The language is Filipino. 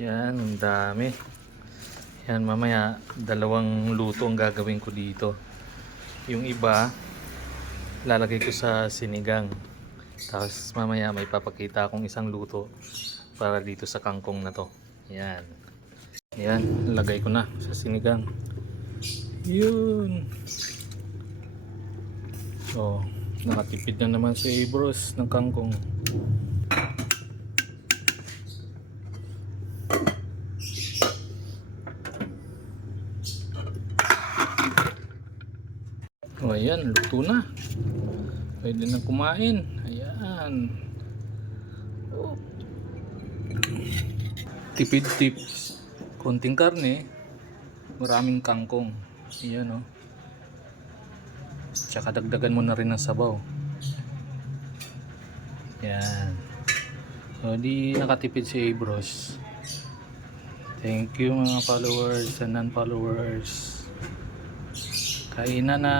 Yan, ang dami. Yan, mamaya dalawang luto ang gagawin ko dito. Yung iba lalagay ko sa sinigang. Tapos mamaya may papakita akong isang luto para dito sa kangkong na to. Yan. Yan, lagay ko na sa sinigang. Yun. So, nakatipid na naman si Bros ng kangkong. O ayan, luto na. Pwede na kumain. Ayan. Oh. Tipid tips. Konting karne, maraming kangkong. Ayan o. Tsaka dagdagan mo na rin ng sabaw. Ayan. So di nakatipid si Bros. Thank you mga followers and non-followers. Kainan na.